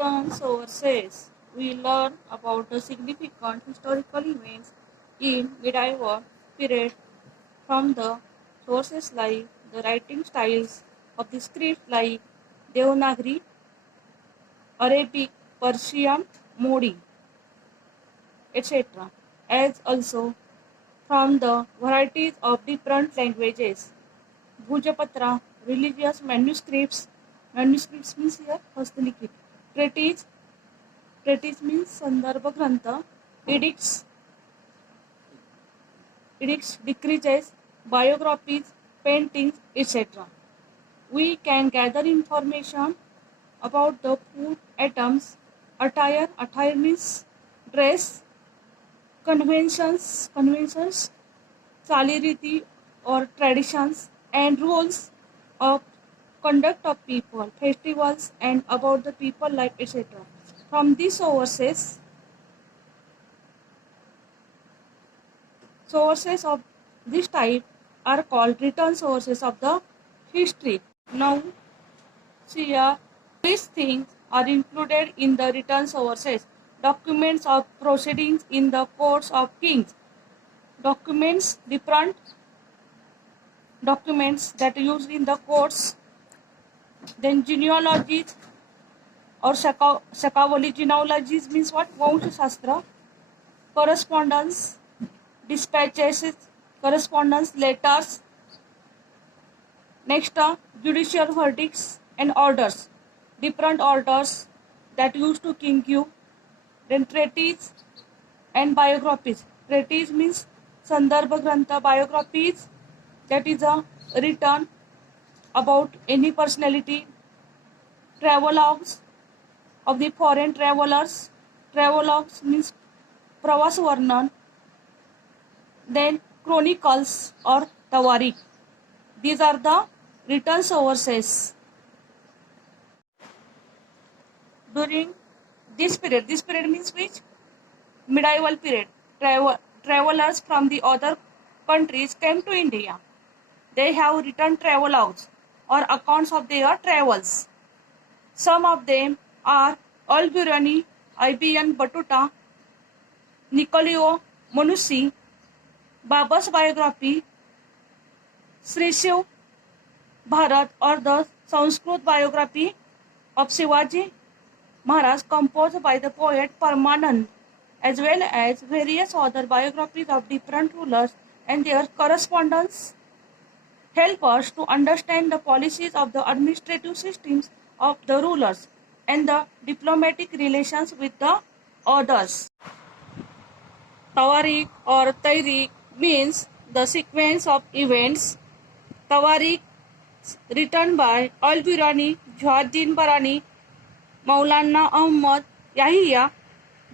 written sources. We learn about the significant historical events in medieval period from the sources like the writing styles of the script like Devanagari, Arabic, Persian, Modi, etc. As also from the varieties of different languages. Bhujapatra, religious manuscripts. Manuscripts means here Hastalikhit. Treatise, treatise means Sandarbha Grantha. Edicts, edicts, decrees, biographies, paintings, etc. We can gather information about the food items, attire, attire means dress, conventions, चालीरीती or traditions and rules of conduct of people, festivals and about the people life, etc. From these sources of this type are called written sources of the history. Now, see here, these things are included in the written sources. Documents of proceedings in the courts of kings. Documents, different documents that are used in the courts. Then genealogies or Sakavali. Genealogies means what? Vansha Shastra. Correspondence, dispatches, correspondence, letters. Next, judicial verdicts and orders. Different orders that used to king you. Then treaties and biographies. Treaties means Sandarbha Grantha. Biographies, that is a written about any personality. Travelogues of the foreign travelers. Travelogues means Pravas Varnan. Then chronicles or Tawarik. These are the written sources. During this period means which? Medieval period. Travelers from the other countries came to India. They have written travelogues or accounts of their travels. Some of them are Al-Biruni, Ibn Battuta, Nicolao Manussi, Babar's biography, Sri Shiv Bharat or the Sanskrit biography of Shivaji Maharaj composed by the poet Paramanand, as well as various other biographies of different rulers and their correspondence help us to understand the policies of the administrative systems of the rulers and the diplomatic relations with the others. Tawarik or Tairik means the sequence of events. Tawarik written by Al-Biruni, Jihadin Barani, Maulana Ahmad Yahya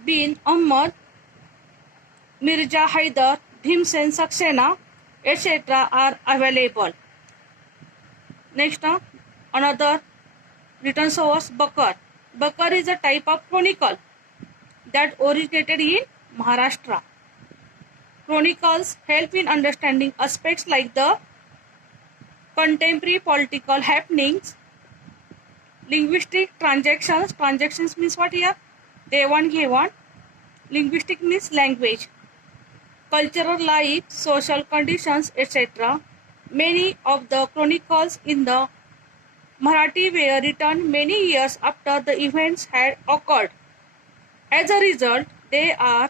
bin Ahmad, Mirza Haidar, Bhimsen Saxena, etc. are available. Next, another written source, Bakar. Bakar is a type of chronicle that originated in Maharashtra. Chronicles help in understanding aspects like the contemporary political happenings, linguistic transactions. Transactions means what here? Devan Ghevan. Linguistic means language. Cultural life, social conditions, etc. Many of the chronicles in the Marathi were written many years after the events had occurred. As a result, they are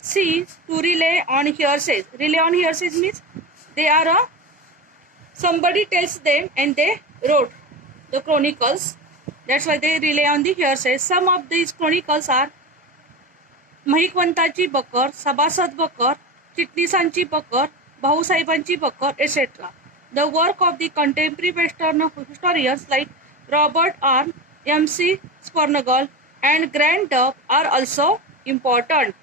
seen to rely on hearsays. Rely on hearsays means they are somebody tells them and they wrote the chronicles. That's why they rely on the hearsays. Some of these chronicles are महिकवंताची बकर, सभासद बकर, चिटणीसांची बकर, भाऊसाहेबांची बकर, etc. The work of the contemporary Western historians like Robert Arndt, M.C. Spernagle, and Grant Duff are also important.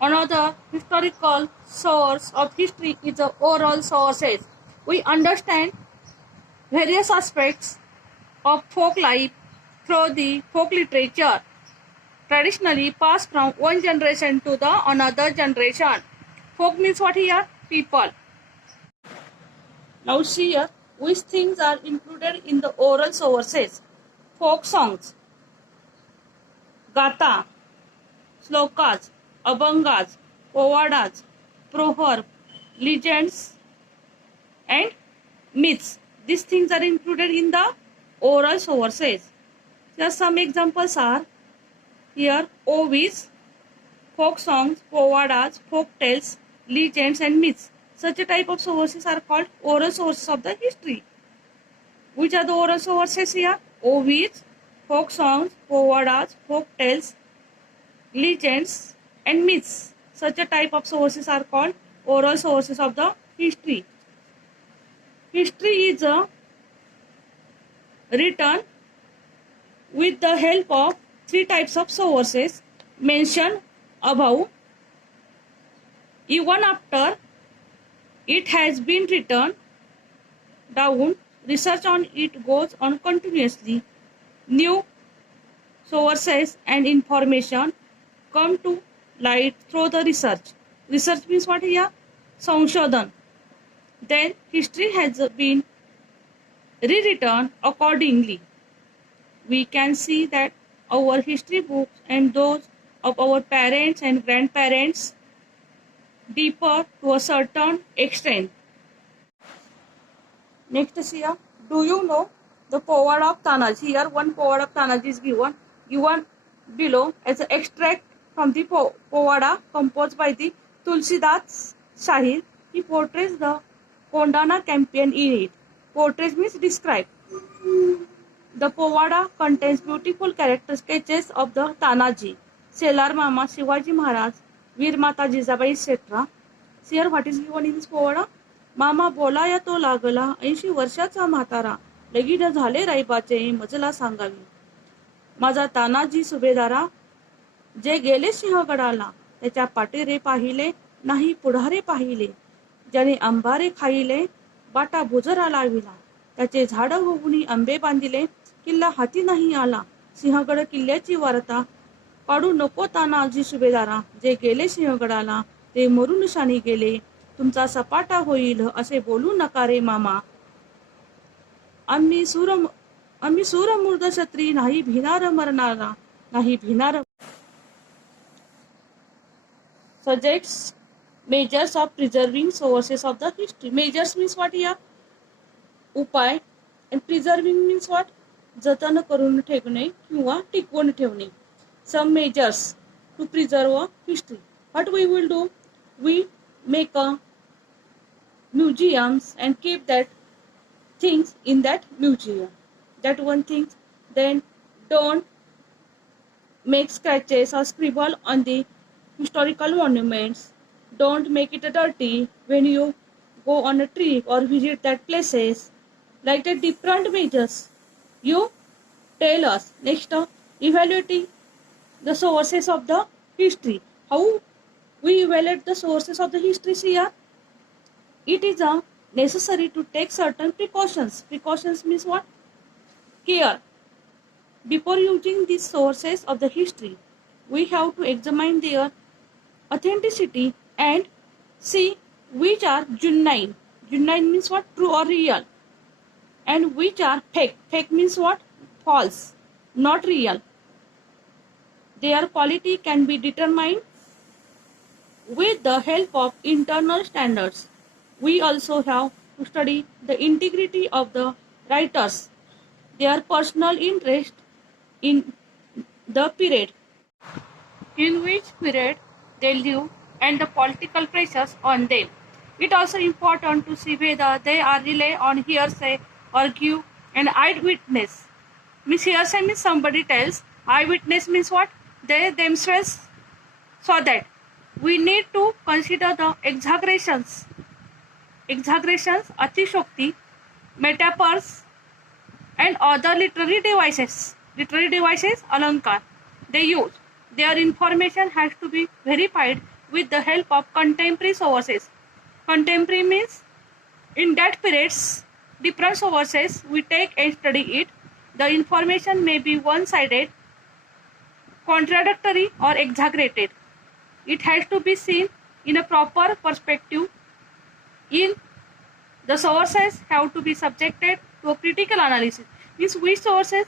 Another historical source of history is the oral sources. We understand various aspects of folk life through the folk literature, traditionally passed from one generation to the another generation. Folk means what here? People. Now see here, which things are included in the oral sources. folk songs, gata, slokas, abhangas, povadas, proverb, legends, and myths. These things are included in the oral sources. Just some examples are here: ovis, folk songs, povadas, folk tales, legends, and myths. Such a type of sources are called oral sources of the history. Which are the oral sources here? Ovids, folk songs, povadas, folk tales, legends, and myths. Such a type of sources are called oral sources of the history. History is written with the help of three types of sources mentioned above. Even after it has been written down, research on it goes on continuously. New sources and information come to light through the research. Research means what here? Sanshodhan. Then history has been rewritten accordingly. We can see that our history books and those of our parents and grandparents differ to a certain extent. Next is here. Do you know the Povada of Tanaji? Here one Povada of Tanaji is given below as an extract from the Povada composed by the Tulsidas Shahir. He portrays the Kondana campaign in it. Portrays means describe. The Povada contains beautiful character sketches of the Tanaji, Selar Mama, Shivaji Maharaj, Veer Mata Jizabai, etc. Here what is given in this Povada? मामा बोलाया तो लागला 80 वर्षाचा म्हातारा लगीन झाले राईबाचे मजला सांगावी. माझा तानाजी सुभेदारा जे गेले सिंहगडाला त्याच्या पाटेरे पाहिले नाही पुढारे पाहिले. ज्याने अंबारे खाईले बाटा बुजरा लाविला. त्याचे झाड होऊनी आंबे बांधिले किल्ला हाती नाही आला. सिंहगड किल्ल्याची वार्ता काढू नको तानाजी सुभेदारा जे गेले सिंहगडाला ते मरून शानी गेले. तुमचा सपाटा होईल असे बोलू नका रे मामा. आम्ही सूरमूर्ध क्षत्री नाही भिनार मरणारा नाही Bhinar. Suggests measures of preserving sources of the history. Measures means what here? उपाय. And preserving means what? जतन करून ठेवणे किंवा टिकवून ठेवणे. Some measures to preserve a history. What we will do? We make a museums and keep that things in that museum. That one thing. Then don't make scratches or scribble on the historical monuments. Don't make it dirty when you go on a trip or visit that places. Like the different measures you tell us. Next, evaluating the sources of the history. How we evaluate the sources of the history here? It is necessary to take certain precautions. Precautions means what? Care. Before using these sources of the history, we have to examine their authenticity and see which are genuine. Genuine means what? True or real. And which are fake. Fake means what? False, not real. Their quality can be determined with the help of internal standards. We also have to study the integrity of the writers, their personal interest in the period, in which period they live, and the political pressures on them. It also important to see whether they are rely on hearsay or give an eyewitness. Means hearsay means somebody tells. Eyewitness means what? They themselves saw that. We need to consider the exaggerations, atishokti, metaphors, and other literary devices. Literary devices, alankar, they use. Their information has to be verified with the help of contemporary sources. Contemporary means in that periods, different sources we take and study it. The information may be one-sided, contradictory, or exaggerated. It has to be seen in a proper perspective. In the sources have to be subjected to a critical analysis. Means which sources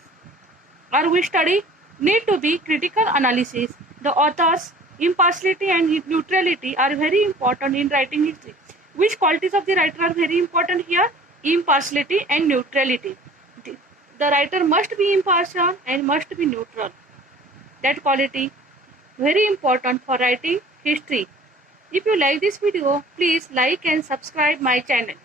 or we study need to be critical analysis. The author's impartiality and neutrality are very important in writing history. Which qualities of the writer are very important here? Impartiality and neutrality. The writer must be impartial and must be neutral. That quality very important for writing history. If you like this video, please like and subscribe my channel.